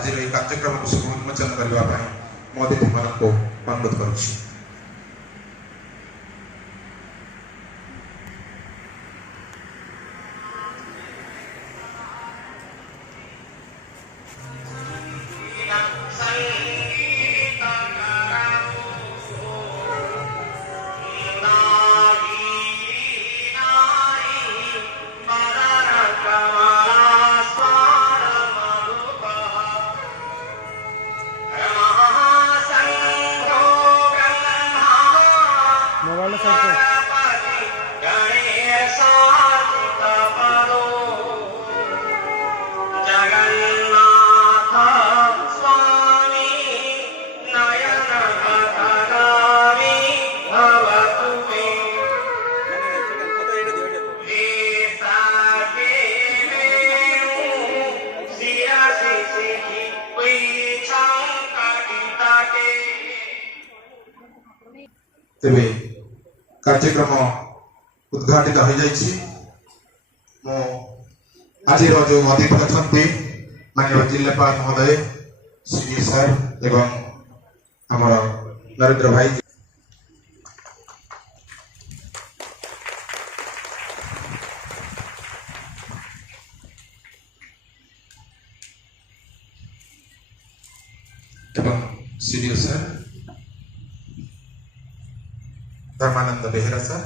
आज कार्यक्रम को शुभ उन्मोचन करने मो अतिथि मान को अनुरोध करुच्ची। तेरे कार्यक्रम उद्घाटित हो जाइए। आज जो अतिथि अच्छा माननीय जिलापाल महोदय श्री सर एवं आमर नरेंद्र भाई एवं senior sir Dharmanand Behera sir,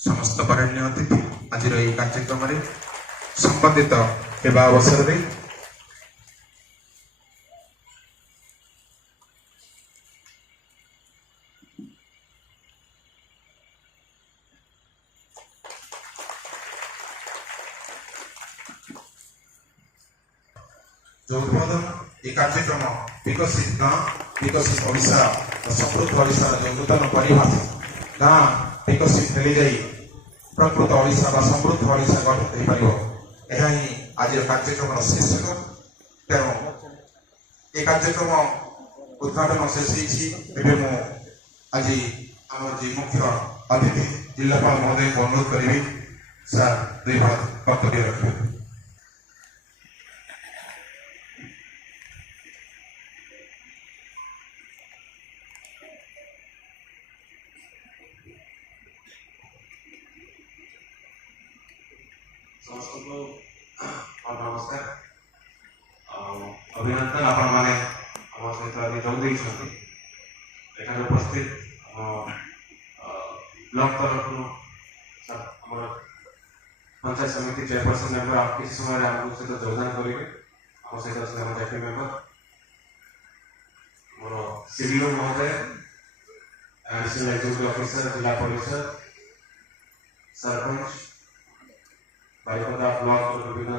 समस्त बरेण्य अतिथि आज कार्यक्रम में संबंधित होगा अवसर में जो उद्बोधन ये कार्यक्रम विकसित गाँव विकसित ओडिशा समृद्ध ओडिशा जो नूतन परिभाषा गाँव विकसित मिल जाए प्रकृत ओडिशा समृद्ध ओडिशा गठन हो पार यह ही आज कार्यक्रम शीर्षक। तेणु ये कार्यक्रम उद्घाटन शेष हो आज आम जी मुख्य अतिथि जिलापाल महोदय को अनुरोध करी सर दुई वक्तव्य रखिए। नमस्कार अभिनंदन आपण मैंने सहित जोग एखाने उपस्थित ब्लॉक तरफ पंचायत समिति चेयरपर्सन मेंबर आप किसी समय आम सहित योगदान करेंगे आम सहित डेप्यूटी मेंबर मोर सीडीओ महोदय एडिशनल एग्जीक्यूटिव ऑफिसर जिला परिषद सरपंच बारिपदा ब्लॉक विभिन्न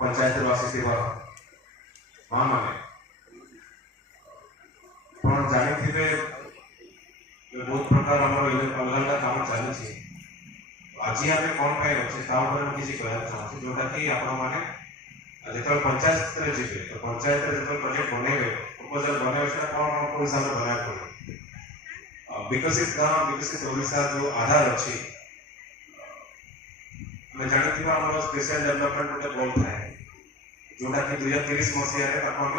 पंचायत आसी माँ मैंने जानी बहुत प्रकार आम अलग अलग काम चली आज आम कौन पाई अच्छे किसी कहना चाहूँ जोटा कि आपने जो पंचायत जी तो पंचायत जो प्रोजेक्ट बनइबे प्रपोजल बनइबे कौन कौन हिसाब से बनवा पड़े विकसित गाँव विकसित ओडिशा जो आधार अच्छी मैं जानते स्पेशल डेवलपमेंट गोटे गोल थाए जोटा कि 2030 मसीह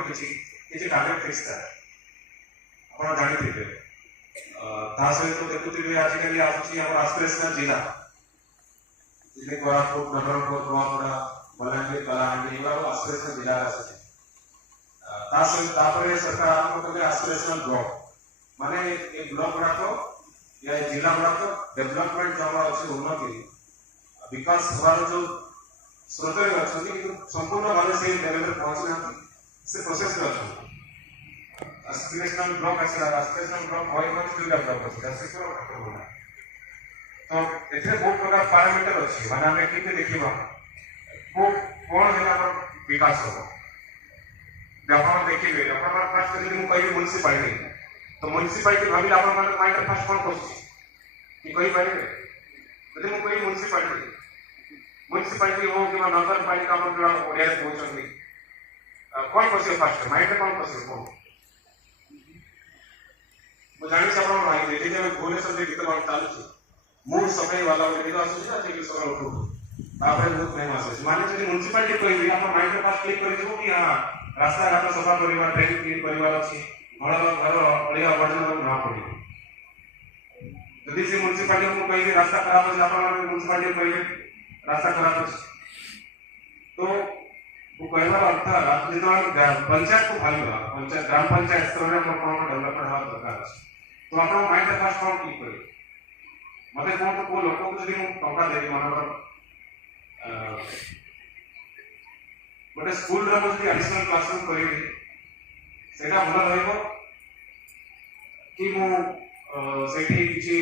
किसी टार्गेट फिक्स था आप जानते सहित देखुए आजिकल आसूँ आस्पिरेशनल जिला जिले कोरापुट नबरंगपुर नुआपड़ा बलांगीर कलाहांडी आस्पिरेशनल जिला सहित सरकार आरंभ कले आस्पिरेशनल ब्लॉक माने ये ब्लॉक गुड़ाक या जिला गुड़ाक डेवलपमेंट जो अच्छी उन्नति विकास हमार जो स्रोत अच्छा संपूर्ण भाव से लेवल पहुंचना से प्रोसेस में अच्छा एस्पिरेशनल ब्लॉक एस्पिरेशनल ब्लॉक दुईटा ब्लॉक अच्छे तो ये बहुत प्रकार पैरामीटर अच्छी माने आम कि देखा कौन है विकास हम देखिए फास्ट कह म्यूनिसिपालिटी तो म्यूनिसिपालिटी भाविले आप माइंड फास्ट कौन पशुपारे यदि मुझे म्यूनिसिपालिटी म्यूनिसिपालिटी हो कि नगर पालिका ओडिया कहते कौन पशे फास्ट माइंड कौन पशे कौन मुझे जानी ଏଠି ଆମେ ଭୁବନେଶ୍ୱରରେ ଗୀତ ଗାଇ ଚାଲୁଛି ମୁଁ ସଫେଇ ବାଲା ଗୋଟେ ଗୀତ ଆସୁଛି ନା ଠିକ ସକାଳ ଉଠୁ ତାପରେ ବହୁତ ପ୍ରେମ ଆସୁଛି ମାନେ ଯଦି ମ୍ୟୁନିସିପାଲିଟି କହିବି ଆପଣ ମାଇଣ୍ଡରେ ଫାଷ୍ଟ କ୍ଲିକ୍ କରିଯିବ କି ହଁ ରାସ୍ତାଘାଟ ସଫା କରିବା ଡ୍ରେନ୍ କ୍ଲିନ୍ କରିବାର ଅଛି ଘର ଅଳିଆ ଆବର୍ଜନା ନା ପଡ଼ିବ ଯଦି ସେ ମ୍ୟୁନିସିପାଲିଟି ମୁଁ କହିବି ରାସ୍ତା ଖରାପ ଅଛି ଆପଣମାନେ ମ୍ୟୁନିସିପାଲିଟି କହିବେ ରାସ୍ତା ଖରାପ ଅଛି ତ ମୁଁ କହିବାର ଅର୍ଥ ହେଲା ଯେତେବେଳେ ପଞ୍ଚାୟତକୁ ଭାବିବା ଗ୍ରାମ ପଞ୍ଚାୟତ ସ୍ତରରେ ଆମର କ'ଣ ଡେଭଲପମେଣ୍ଟ ହେବା ଦରକାର ଅଛି ତ ଆପଣ ମାଇଣ୍ଡରେ ଫାଷ୍ଟ କ'ଣ କ୍ଲିକ୍ କରିବେ ମତେ କୁହନ୍ତୁ କୋଉ ଲୋକଙ୍କୁ ଯଦି ମୁଁ ଟଙ୍କା ଦେବି ମନେକର ଗୋଟେ ସ୍କୁଲର ମୁଁ ଯଦି ଆଡିସନାଲ କ୍ଲାସରୁମ୍ କରିବି ସେଇଟା ଭଲ ରହିବ କି ମୁଁ ସେଇଠି କିଛି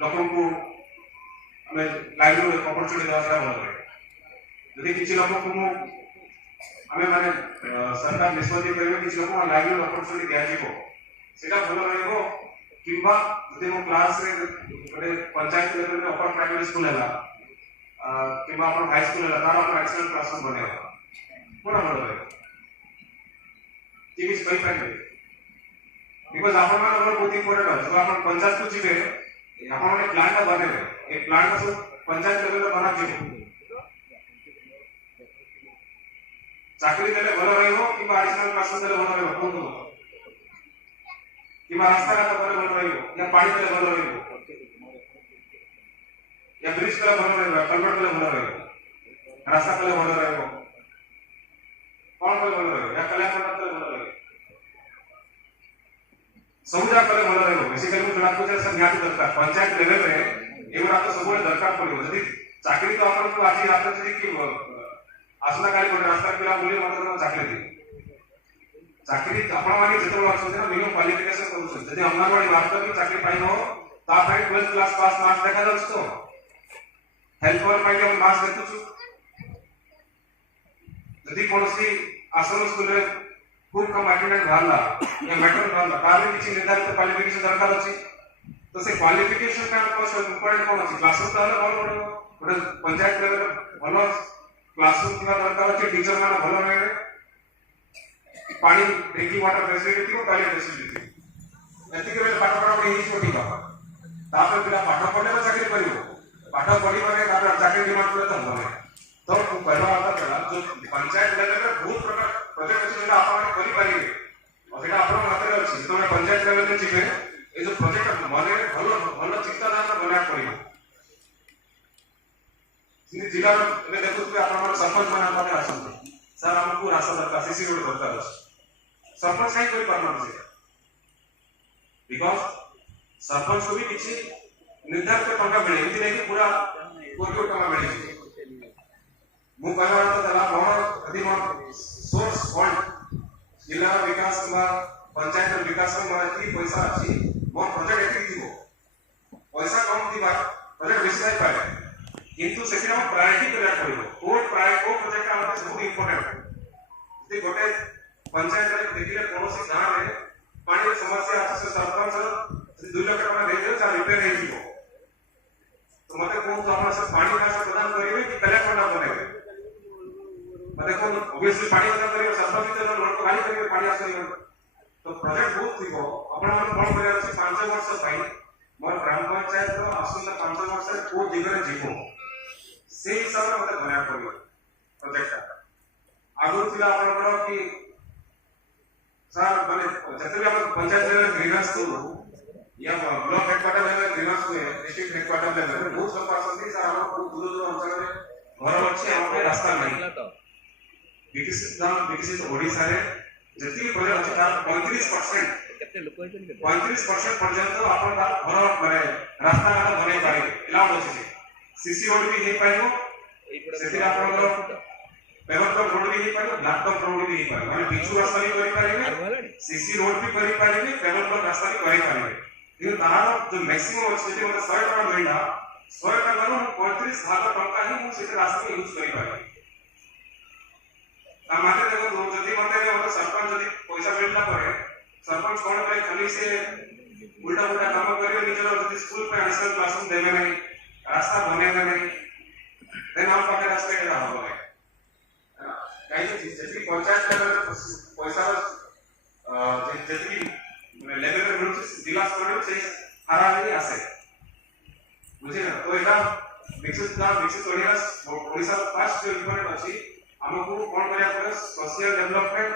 ଲୋକଙ୍କୁ ଆମେ ଲାଇବ୍ରେରୀ ଅପରଚୁନିଟି ଦେବା ସେଇଟା ଭଲ ରହିବ ଯଦି କିଛି ଲୋକଙ୍କୁ ମୁଁ ଆମେ ମାନେ ସରକାର ନିଷ୍ପତ୍ତି କରିବେ କିଛି ଲୋକଙ୍କୁ ଲାଇବ୍ରେରୀ ଅପରଚୁନିଟି ଦିଆଯିବ ସେଇଟା ଭଲ ରହିବ କିମ୍ବା ଯଦି ମୋ କ୍ଲାସରେ ଗୋଟେ ପଞ୍ଚାୟତ ଲେଭେଲରେ ଅପର ପ୍ରାଇମେରୀ ସ୍କୁଲ ହେଲା କିମ୍ବା ଆପଣ ହାଇସ୍କୁଲ ହେଲା ତାର ଆପଣ ଆଡିସନାଲ କ୍ଲାସରୁମ୍ ବନେଇବା କୋଉଟା ଭଲ ରହିବ କିଏ କିଛି କହିପାରିବେ ବିକଜ ଆପଣମାନଙ୍କର ବହୁତ ଇମ୍ପୋର୍ଟାଣ୍ଟ ଅଛି ଆପଣ ପଞ୍ଚାୟତକୁ ଯିବେ ଆପଣ ଗୋଟେ ପ୍ଲାନ୍ଟା ବନେଇବେ ଏ ପ୍ଲାନ୍ଟା ସବୁ ପଞ୍ଚାୟତ ଲେଭେଲରେ ବନାଯିବ ଚାକିରି ଦେଲେ ଭଲ ରହିବ କିମ୍ବା ଆଡିସନାଲ କ୍ଲାସରୁମ୍ ଦେଲେ ଭଲ ରହିବ କୁହନ୍ତୁ କିମ୍ବା ରାସ୍ତାଘାଟ କଲେ ଭଲ ରହିବ या ପାଣି ଦେଲେ ଭଲ ରହିବ या ବ୍ରିଜ କଲେ ଭଲ ରହିବ କଲଭର୍ଟ କଲେ ଭଲ ରହିବ ରାସ୍ତା କଲେ ଭଲ ରହିବ କଣ କଲେ ଭଲ ରହିବ या କଲ୍ୟାଣ କଲେ ଭଲ ରହିବ ସବୁଟା କଲେ ଭଲ ରହିବ ବେସିକାଲି ମୁଁ ଯୋଉଟା କହୁଛି ସେ ନିହାତି ଦରକାର ପଞ୍ଚାୟତ ଲେଭେଲରେ ଏଗୁଡା ତ ସବୁବେଳେ ଦରକାର ପଡିବ ଯଦି ଚାକିରି ତ ଆପଣଙ୍କୁ ଆଜି ରାତିରେ ଯଦି କି ଆସନ୍ତାକାଲି ଗୋଟେ ରାସ୍ତା ପିଲା ବୋଲି ମଧ୍ୟ ଚାକିରି ଦେବେ ଚାକିରି ଆପଣମାନେ ଯେତେବେଳେ ଅଛନ୍ତି ନା ମିନିମମ୍ କ୍ୱାଲିଫିକେସନ କରୁଛନ୍ତି ଯଦି ଅଙ୍ଗନବାଡି ମାଷ୍ଟର ଚାକିରି ପାଇବ ତା ପାଇଁ 12th କ୍ଲାସ ପାସ୍ ମାର୍କ ଦେଖାଯାଉଛି ତ ହେଲ୍ପର ପାଇଁ ଆମେ ମାର୍କ ଦେଖୁଛୁ ଯଦି କୌଣସି ଆସନ ସ୍କୁଲରେ খুব কম অ্যাটেন্ডেন্স বাড়লা या মেট্রো বাড়লা তাহলে কিছু নির্ধারিত ক্ୱାଲିଫିକେସନ দরকার ଅଛି তো ସେ କ୍ୱାଲିଫିକେସନ ଟା ଆମର ইম্পর্টেন্ট কোন ଅଛି ক্লাসরুম তাহলে ଭଲ ପଡିବ ଗୋଟେ ପଞ୍ଚାୟତ ଲେଭେଲରେ ଭଲ କ୍ଲାସରୁମ୍ ଥିବା ଦରକାର ଅଛି ଟିଚର ମାନେ ଭଲ ରହିବେ ପାଣି ଡ୍ରିଙ୍କିଂ ୱାଟର ଫେସିଲିଟି ଥିବ ଟଏଲେଟ ଫେସିଲିଟି ଥିବ ଏତିକି ବେଳେ ପାଠ ପଢା ହେଇଯିବ ଠିକ ହବ ତାପରେ ପିଲା ପାଠ ପଢିଲେ ଚାକିରି କରିବ ପାଠ ପଢିବାରେ ତାପରେ ଚାକିରି ଡିମାଣ୍ଡ କଲେ ତ ହବ ନାହିଁ ତ ମୁଁ କହିବା କଥା ଥିଲା ଯୋଉ ପଞ୍ଚାୟତ ଲେଭେଲରେ ବହୁତ ପ୍ରକାର ପ୍ରୋଜେକ୍ଟ ଅଛି ଯୋଉଟା ଆପଣମାନେ କରିପାରିବେ ଆଉ ସେଇଟା ଆପଣଙ୍କ ହାତରେ ଅଛି ଯେତେବେଳେ ପଞ୍ଚାୟତ ଲେଭେଲରେ ଯିବେ এই ଯୋଉ ପ୍ରୋଜେକ୍ଟ ମନରେ ଭଲ ଭଲ ଚିନ୍ତାଧାରା ବନେଇବାକୁ ପଡିବ ସେମିତି ଜିଲ୍ଲାର ଏବେ ଦେଖୁଥିବେ ଆପଣଙ୍କର ସରପଞ୍ଚ ମାନେ ଆମ ପାଖରେ ଆସନ୍ତି ସାର୍ ଆମକୁ ରାସ୍ତା ଦରକାର ସିସି ରୋଡ ଦରକାର ଅଛି ସରପଞ୍ଚ କାହିଁ କରିପାରୁନାହାନ୍ତି ସେଇଟା ବିକଜ ସରପଞ୍ଚକୁ ବି କିଛି ନିର୍ଦ୍ଧାରିତ ଟଙ୍କା ମିଳେ ଏମିତି ନାହିଁ କି ପୁରା କୋଟି କୋଟି ଟଙ୍କା ମିଳିଯିବ ମୁଁ କହିବା କଥା ଥିଲା ମୋର ଯଦି ମୋର ସୋର୍ସ ଫଣ୍ଡ ଜିଲ୍ଲାର ବିକାଶ କିମ୍ବା ପଞ୍ଚାୟତର ବିକାଶ ମୋର ଏତିକି ପଇସା ଅଛି ମୋ ପ୍ରୋଜେକ୍ଟ ଏତିକି ଥିବ ପଇସା କମ ଥିବା ପ୍ରୋଜେକ୍ଟ ବେଶୀ ଥାଇପାରେ କିନ୍ତୁ ସେଥିରେ ଆମ ପ୍ରାୟୋରିଟି କରିବାକୁ ପଡିବ କୋଉ ପ୍ରୋଜେକ୍ଟ ଆମର ସବୁଠୁ ଇମ୍ପୋର୍ଟାଣ୍ଟ ଯଦି ଗୋଟେ ପଞ୍ଚାୟତରେ ଦେଖିଲେ କୌଣସି ଗାଁରେ ପାଣିର ସମସ୍ୟା ଅଛି ସେ ସରପଞ୍ଚ ଯଦି 2 ଲକ୍ଷ ଟଙ୍କା ଦେଇଦେବେ ତାହା ରିପେୟାର ହେଇଯିବ ତ ମତେ କୁହନ୍ତୁ ଆପଣ ସେ ପାଣି କାଶ ପ୍ରଦାନ କରିବେ କି କଲେକ୍ଟର ବନେଇବେ मते कोन ऑब्वियसली पानी बंद करियो सरपंच तो लोक खाली करियो पानी आसो तो प्रोजेक्ट बहुत थिबो आपण मन कोन करे अछि 5 वर्ष पई मोर ग्राम पंचायत रो आसुला 5 वर्ष रे को दिगरे जीवो से हिसाब रे मते बना करियो प्रोजेक्ट आगु थिला आपण करो कि सर माने जते भी आपण पंचायत रे ग्रीनहाउस को या ब्लॉक हेडक्वार्टर लेवल ग्रीनहाउस को डिस्ट्रिक्ट हेडक्वार्टर लेवल बहुत सब आसंती सर आपण बहुत दूर दूर अंचल रे घर अछि हम पे रास्ता नहीं विकसित ओडिशा रे जति प्रोजेक्ट अछि तार 35% केते लोक होइछन 35% पर्यंत आपण घर माने रास्ता घाट बनै पारे एलाउड अछि सीसी रोड भी हे पाइबो सेतिर आपण पेवर टॉप रोड भी हे पाइबो ब्लैक टॉप रोड भी हे पाइबो माने पिछु रास्ता भी करि पारिबे सीसी रोड भी करि पारिबे पेवर टॉप रास्ता भी करि पारिबे କିନ୍ତୁ ତାର जो मैक्सिमम ଅଛି ଯଦି ମୋତେ 100 ଟଙ୍କା ମିଳିଲା 100 ଟଙ୍କାରୁ 35 ଭାଗ ଟଙ୍କା ହିଁ ମୁଁ ସେତେ ରାସ୍ତା ୟୁଜ କରି ପାରିବି आ माते देखो जदी मते सरपंच जदी पैसा मिलला परे सरपंच कोन पे खाली से उल्टा उल्टा काम करे निजर जदी स्कूल पे आंसर क्लासरूम देबे नहीं रास्ता बनेबे नहीं देन हम पाके रास्ता के हो गए काई जदी पंचायत लेवल पैसा जदी लेवल रे मिलुछि जिला स्तर रे से हाराहारी आसे बुझे ना तो एटा विकसित ओडिया ओडिसा फर्स्ट जो इम्पोर्टेंट अछि हमको कोन करिया पड़े सोशल डेवलपमेंट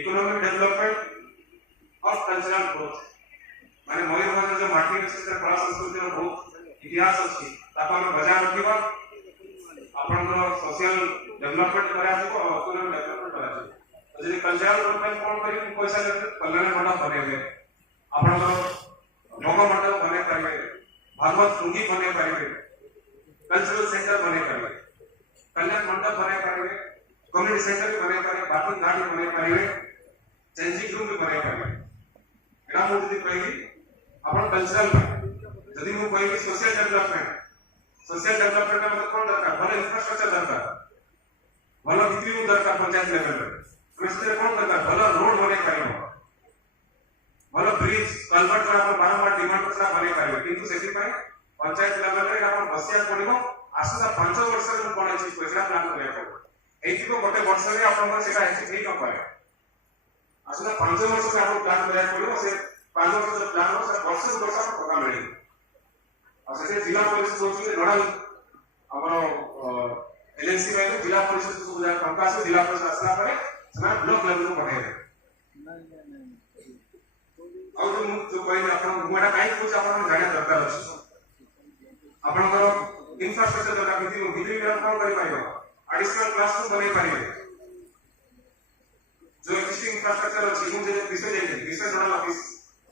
इकोनॉमिक डेवलपमेंट और कल्चरल ग्रोथ माने मयूरभंज जो माटी से कला संस्कृति रो बहुत इतिहास अछि ताको हम बजाय रखिबा अपन सोशल डेवलपमेंट करा जिवो इकोनॉमिक डेवलपमेंट करा जिवो जदि कल्चरल डेवलपमेंट कोन करी पैसा ले कल्याण मंडप बनेबे अपन लोक मंडप बने करबे भागवत टुंगी बने करबे कल्चरल सेंटर बने करबे कल्याण मंडप बने करबे कम्युनिटी सेंटर बने करबे बाथरूम गाड़ी बने करबे चेंजिंग रूम बने करबे एना मु जदि कहबी अपन कल्चरल जदि मु कहबी सोशल डेवलपमेंट मतलब कोन दरकार भले इंफ्रास्ट्रक्चर दरकार भले भित्री दरकार पंचायत लेवल रे से कोन दरकार भले रोड बने करबो भले ब्रिज कल्वर्ट पर अपन बारंबार डिमांड से बने करबे किंतु सेति पय पंचायत लेवल रे अपन बसिया पड़िबो आसुदा 5 वर्ष रे कोन अछि पैसा प्लान करिया पड़ो एतिको गोटे वर्ष रे अपन सेटा एक्चुअली नै न पाए आसुदा 5 वर्ष से अपन प्लान करिया पड़ो से 5 वर्ष जो प्लान हो से वर्ष से वर्ष अपन टका मिले और से जिला पुलिस सोचले नोडल हमर एलएनसी में जिला पुलिस को बुझा टका से जिला पुलिस आसला परे सना ब्लॉक लेवल को पठाए और जो कहले अपन मुडा काई कुछ अपन जाने दरकार अछि अपन इंफ्रास्ट्रक्चर दरकार भित्री में कोन करि पाइबो एडिशनल क्लासरूम बनै पारिबे जो एक्जिस्टिंग इंफ्रास्ट्रक्चर अछि मु जे विषय नोडल ऑफिस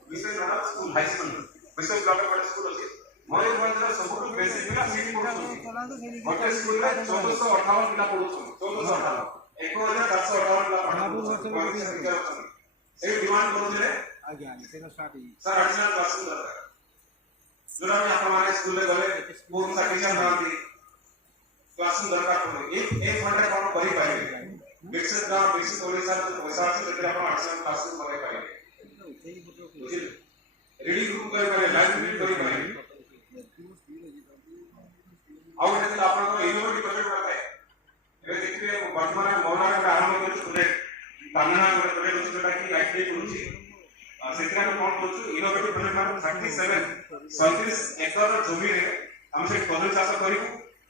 विषय नोडल स्कूल हाई स्कूल विषय ब्लॉक बड़ स्कूल अछि मयूरभंज रे सबटु बेसी पिला सीटी पढुछन गोटे स्कूल रे 1458 पिला पढुछन 1458 1458 पिला पढुछन ए डिमांड करूले आज्ञा सेना स्टार्ट सर एडिशनल क्लासरूम दरकार जोरा में हमारे स्कूल में गले बहुत सा टीचर नांदी क्लासरूम दरकार पड़े एक फंड रे हम करि पाइबे विकसित ओडिसा जो पैसा अछि तेकरे हम एडिशनल क्लासरूम बने पाइबे बुझिल रीडिंग रूम करि पाइबे लाइब्रेरी करि पाइबे और जति आपन को इनोवेटिव प्रोजेक्ट करता है ए देखिए वर्तमान मौना का आरंभ कर स्कूल तामिलना गोटे प्रोजेक्ट अछि जोटा कि आईटी करूची सेकरा को कोन करूछु इनोवेटिव प्रोजेक्ट माने 37 37 एकड़ जमी रे हम से कदली चाष करिवु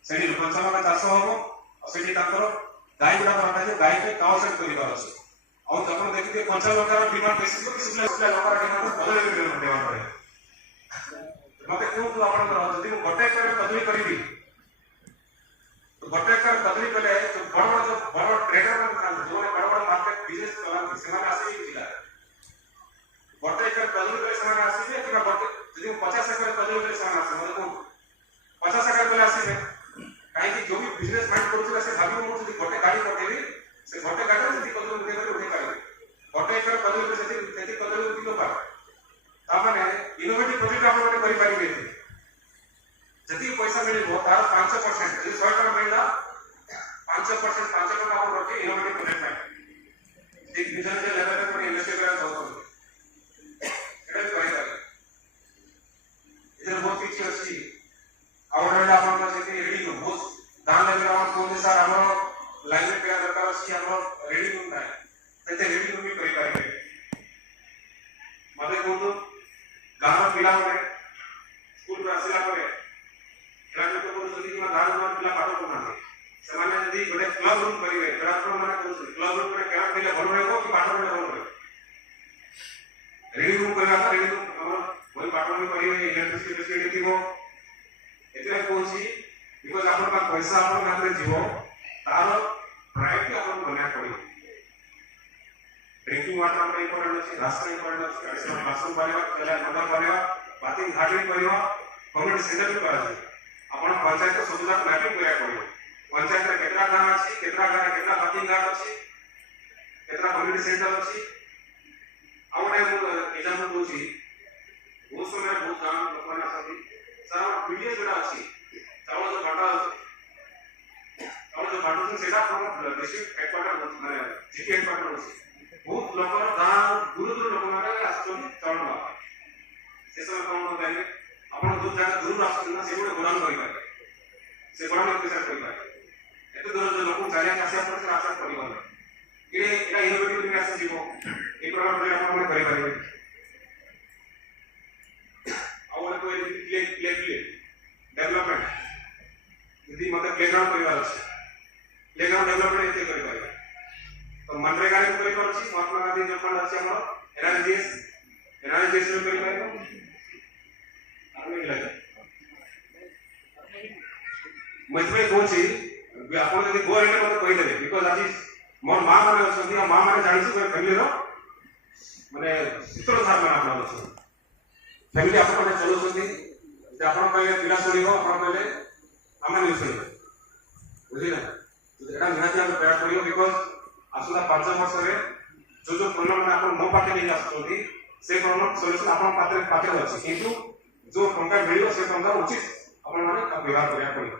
सेठी कंचमा का चाष होबो और सेठी ताकर गाय गुडा रखा जे गाय के काउ सेट करिबार अछि और जखन देखिते कंचमा का डिमांड बेसी तो किसी सुला लोकर डिमांड कदली डिमांड पड़े मते क्यों तो आपन जदि गोटे कर कदली करिबी तो गोटे कर कदली कले तो बड़ ट्रेडर जो बड़ मार्केट बिजनेस चलाती से माने आसी जिला गोटे कर कदली कले से माने आसी कि गोटे जदि 50 एकड़ कदली कले से माने आसी मतलब 50 एकड़ कले आसी काहे कि जो भी बिजनेस माइंड करू से भाबी मो जदि गोटे गाड़ी पटेबी से गोटे गाड़ी जदि कदली उठे कर उठे पाइबे गोटे एकड़ कदली कले सेति कदली किलो पा ता माने इनोवेटिव प्रोजेक्ट आपण गोटे करि पारिबे जति पैसा मिलिबो तार 5% जदि 100 टका मिलला 5% 5 टका आपण रखि इनोवेटिव प्रोजेक्ट पाइ एक बिजनेस के लेवल पे इन्वेस्ट करा जाऊ एटा करि पारे इधर बहुत किछि अछि आवडला आपण जति रेडी को बहुत दान लेवल आपण कोन सर हमर लाइन में क्या दरकार अछि हमर रेडी रूम নাই तते रेडी रूम भी करि पारे मते कोन गाम पिला माने स्कूल में आसिला परे ग्राम को जदि कि गाम में पिला पाठ पढाते से माने जदि गोटे क्लब रूम करिवे ग्राम माने कोन क्लब रूम में क्या पहिले भलो रहबो कि पाठ पढले भलो रहबो रेडी रूम करना था रेडी रूम हमर कोई पाठ में करिवे इलेक्ट्रिसिटी फैसिलिटी दिबो एते कोनसी बिकॉज़ आपन का पैसा आपन हाथ में जीवो तार प्रायोरिटी आपन बना पड़ी ड्रिंकिंग वाटर में इंपोर्टेंट अछि रास्ता इंपोर्टेंट अछि एडिशनल बाथरूम बनेवा केला मंडप बनेवा बाथिंग घाटी करिवा कम्युनिटी सेंटर भी करा जाय आपण पंचायत सुविधा मैपिंग करिया पड़िबो पंचायत रे केतना गाम अछि केतना गाम केतना बाथिंग घाट अछि केतना कम्युनिटी सेंटर अछि आवडे एग्जांपल दोछि वो समय बहुत गाम लोक माने आछथि सर पीडीए जोडा अछि चावल जो बाटा चावल जो बाटा सेटा फ्रॉम डिस्ट्रिक्ट हेडक्वार्टर माने जीटी हेडक्वार्टर अछि बहुत लोकर गांव दूर दूर लोक माने आछथि चावल बा से समय कोन होताय आपण दूर जागा दूर आछथि ना से गोटे गोदाम करि पारे से गोदाम में पैसा करि पारे एते दूर जो लोक चारिया आसिया पर से आशा परिबन एटा इनोवेटिव बिजनेस जीवो ए प्रकार रे आपण करि पारे डेवलपमेंट यदि मतलब प्लेग्राउंड परिवार अच्छे प्लेग्राउंड डेवलपमेंट ये कर पाएगा तो मनरेगा रे कर पारछि महात्मा गांधी जो फंड अछि हमर एनआरजीएस रे कर पाएगा आपने लगे मजबूरी कोची आपण यदि गो रेट मत कहि देबे बिकॉज़ आज मोर मां माने अछंती मां माने जानि छी फैमिली रो माने चित्र सार माने आपण अछि फैमिली आपण माने चलो छथि जे आपण कहले पिला सुनिबो आपण कहले आमे नि सुनिबो बुझिला एटा निहाती हम प्रयास करियो बिकॉज़ आसुदा 5 वर्ष रे जो प्रॉब्लम में आपण मो पाके नहीं आछथि से प्रॉब्लम सॉल्यूशन आपण पात्रे पाके अछि किंतु जो टंका मिलियो से टंका उचित आपण माने व्यवहार करिया पड़ियो।